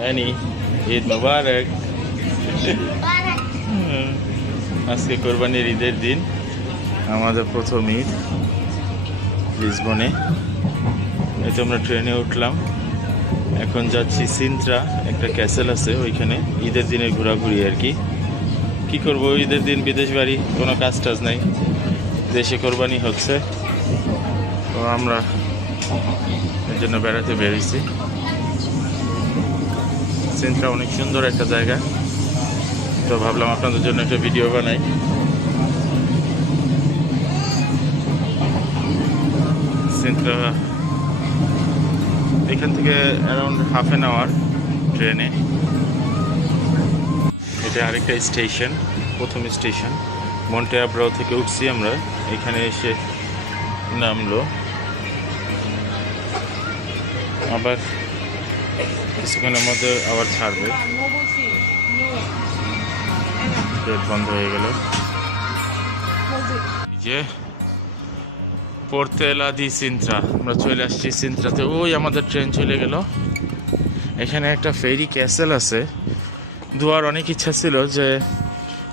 হ্যানি, ঈদ মোবারক। আজকে কোরবানির ঈদের দিন, আমাদের প্রথম ঈদ লিসবনে। এই তো আমরা ট্রেনে উঠলাম, এখন যাচ্ছি সিন্ত্রা, একটা ক্যাসেল আছে ওইখানে। ঈদের দিনের ঘোরাঘুরি আর কি। কি করবো, ঈদের দিন বিদেশ বাড়ি, কোনো কাজ টাজ নাই, দেশে কোরবানি হচ্ছে, তো আমরা এর জন্য বেড়াতে বেরিয়েছি। সিন্ত্রা অনেক সুন্দর একটা জায়গা, তো ভাবলাম আপনাদের জন্য একটা ভিডিও বানাই। সিন্ত্রা এখান থেকে অ্যারাউন্ড হাফ অ্যান আওয়ার ট্রেনে। এটা আরেকটা স্টেশন, প্রথম স্টেশন মন্টে আব্রাও থেকে উঠছি আমরা, এখানে এসে নামলো। আবার কিছুক্ষণের মধ্যে আবার ছাড়বে। গেট বন্ধ হয়ে গেল। যে পোর্তেলা দি সিন্ত্রা, আমরা চলে আসছি সিন্ত্রাতে। ওই আমাদের ট্রেন চলে গেল। এখানে একটা ফেরি ক্যাসেল আছে। দুয়ার অনেক ইচ্ছা ছিল যে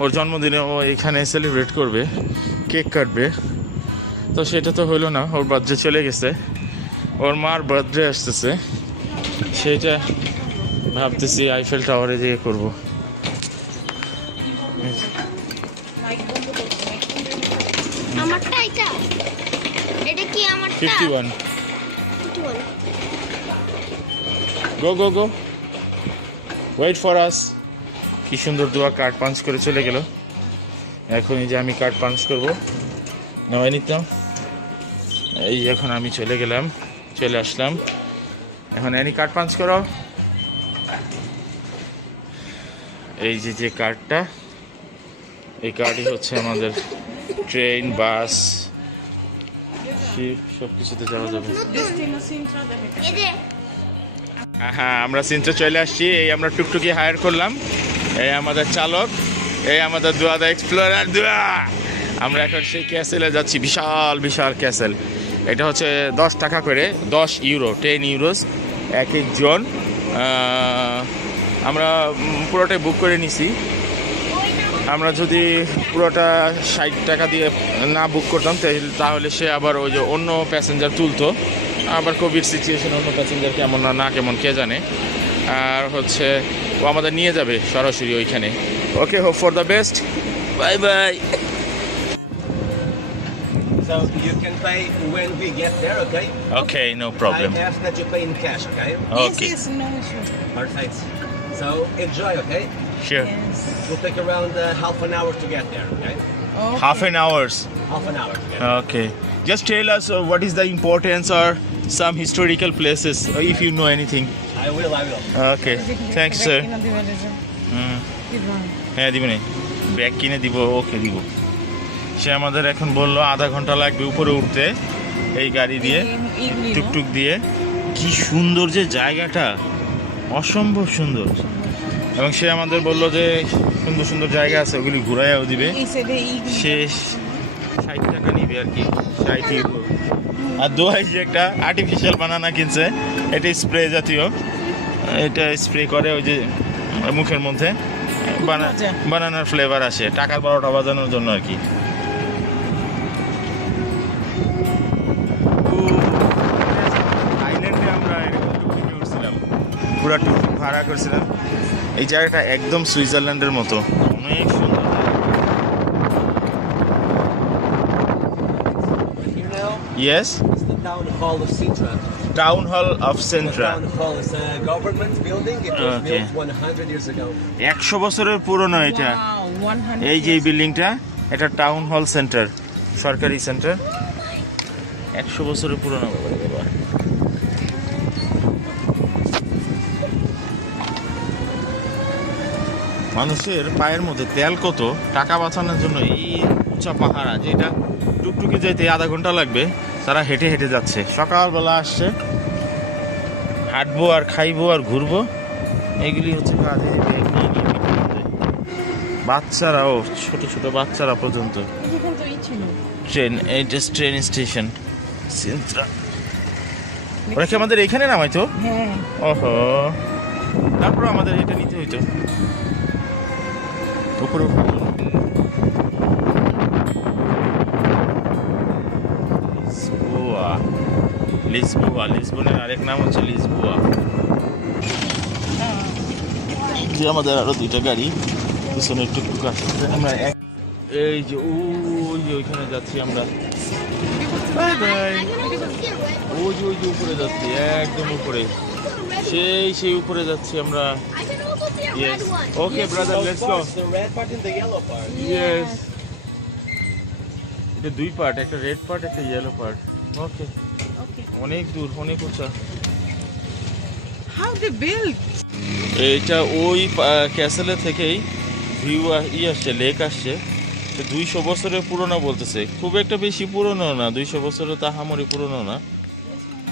ওর জন্মদিনে ও এখানে সেলিব্রেট করবে, কেক কাটবে, তো সেটা তো হইলো না। ওর বার্থডে চলে গেছে, ওর মার বার্থডে আসতেছে, সেটা ভাবতেছি আইফেল টাওয়ারে যেয়ে করবো। আমারটা এটা কি আমারটা? 51 গো গো গো, ওয়েট ফর আস। কি সুন্দর দোয়া, কার্ড পাঞ্চ করে চলে গেল। এখন এই যে আমি কার্ড পাঞ্চ করবো, নেওয়াই নিতাম। এই এখন আমি চলে গেলাম, চলে আসলাম। এখন এনি কার্ড পাঞ্চ করো। এই যে কার্ডটা, এই কার্ডই হচ্ছে আমাদের ট্রেন, বাস, শিপ সব কিছুতে যাওয়া যাবে। হ্যাঁ, আমরা সিন্ত্রা চলে আসছি। এই আমরা টুকটুকি হায়ার করলাম, এই আমাদের চালক, এই আমাদের দুয়াদা এক্সপ্লোরার দুয়া। আমরা এখন সেই ক্যাসেলে যাচ্ছি, বিশাল বিশাল ক্যাসেল। এটা হচ্ছে 10 টাকা করে, 10 ইউরো, 10 ইউরোস এক একজন। আমরা পুরোটাই বুক করে নিছি। আমরা যদি পুরোটা 60 টাকা দিয়ে না বুক করতাম তাহলে সে আবার ওই যে অন্য প্যাসেঞ্জার তুলতো। আবার কোভিড সিচুয়েশন, অন্য প্যাসেঞ্জার কেমন না কেমন কে জানে। আর হচ্ছে ও আমাদের নিয়ে যাবে সরাসরি ওইখানে। Okay, hope for the best, bye bye. So you can pay when we get there, okay? Okay, no problem. I ask that you pay in cash, okay? Okay, Yes, no issue. Perfect. So enjoy, okay? sure. Yes. We'll take around half an hour to get there, okay? Okay. Half an hours. Half an hour to get there. Okay. Just tell us what is the importance or some historical places, if you know anything. I will. Okay. Thanks, sir. Ivan. হ্যাঁ দিব নি, bag কিনে দিব, ওকে দিব। সে আমাদের এখন বললো আধা ঘন্টা লাগবে উপরে উঠতে এই গাড়ি দিয়ে, টুকটুক দিয়ে। কি সুন্দর যে জায়গাটা, অসম্ভব সুন্দর। এবং সে আমাদের বললো যে সুন্দর সুন্দর জায়গা আছে, ওগুলি ঘুরাইয়াও দিবে। সে 60 টাকা নিবে আর কি, 60 ইউরো। আর দোয়াই যে একটা আর্টিফিশিয়াল বানানা কিনছে, এটা স্প্রে জাতীয়, এটা স্প্রে করে ওই যে মুখের মধ্যে, বানানার ফ্লেভার আসে, টাকার 12টা বাজানোর জন্য আর কি। থাইল্যান্ডে আমরা টুকটুকে উঠছিলাম, পুরো টুকটুক ভাড়া করছিলাম। এই জায়গাটা একদম সুইজারল্যান্ডের মতো, অনেক সুন্দর। Here now yes, is the town hall of Sintra. Town hall of The সেন্ট্রা। town hall is a government building. It was Okay. built 100 years ago. 100 বছরের পুরনো এটা। Wow, 100. এই যে এই বিল্ডিংটা, এটা টাউন হল সেন্টার, সরকারি সেন্টার, 100 বছরের পুরনো। বাবা, মানুষের পায়ের মধ্যে তেল কত, টাকা বাঁচানোর জন্য এই উঁচা পাহাড়া, যেটা টুকটুকি যেতে আধা ঘন্টা লাগবে, তারা হেঁটে হেঁটে যাচ্ছে। সকালবেলা আসছে, হাঁটবো আর খাইবো আর ঘুরবো, এগুলি হচ্ছে কাজ। এই যে ব্যাগ নিয়ে গিয়ে পিঠের মধ্যে। বাচ্চারাও, ছোট ছোট বাচ্চারা পর্যন্ত। ট্রেন, এইটা ট্রেন স্টেশন সিন্ত্রা। ওরা কি আমাদের এখানে নামাইতো? হ্যাঁ। ওহো, তারপর আমাদের এটা নিতে হইতো উপরে ওঠার জন্য। লিসবনের আরেক নাম হচ্ছে লিসবোয়া। যে আমাদের আরো দুইটা গাড়ি পিছনে একটু আসছে, আমরা এই যে ওইখানে যাচ্ছি আমরা। Bye bye. ওই যে উপরে যাচ্ছি, একদম উপরে, সেই উপরে যাচ্ছি আমরা। I can also see a Yes. red one. Okay, brother, let's go. The red part and the yellow part. Yes. এটা দুই পার্ট, একটা রেড পার্ট একটা ইয়েলো পার্ট। ওকে, Okay. অনেক দূর, অনেক উঁচা। How they built? এইটা ওই ক্যাসেলে থেকেই ভিউ আসছে, লেক আসছে। 200 বছরের পুরনো বলতেছে, খুব একটা বেশি পুরনো না, 200 বছরের তাহামরি পুরনো না।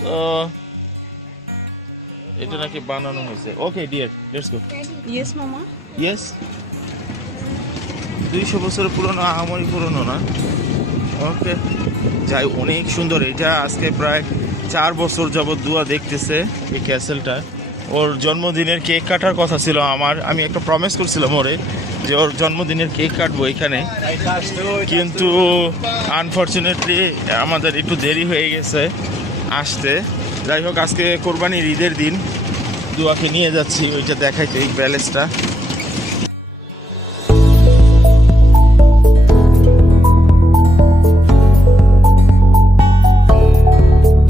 তো এটা নাকি বানানো হয়েছে। Okay dear, let's go. Yes, Mama. Yes, 200 বছরের পুরনো, আহামরি পুরনো না। ওকে, যাই, অনেক সুন্দর। এটা আজকে প্রায় 4 বছর যাবৎ দুয়া দেখতেছে এই ক্যাসেলটা। ওর জন্মদিনের কেক কাটার কথা ছিল আমার, আমি একটা প্রমিস করছিলাম ওরে যে ওর জন্মদিনের কেক কাটবো এখানে, কিন্তু আনফর্চুনেটলি আমাদের একটু দেরি হয়ে গেছে আসতে। যাই হোক, আজকে কোরবানির ঈদের দিন দুয়াকে নিয়ে যাচ্ছি ওইটা দেখাইতে, এই প্যালেসটা।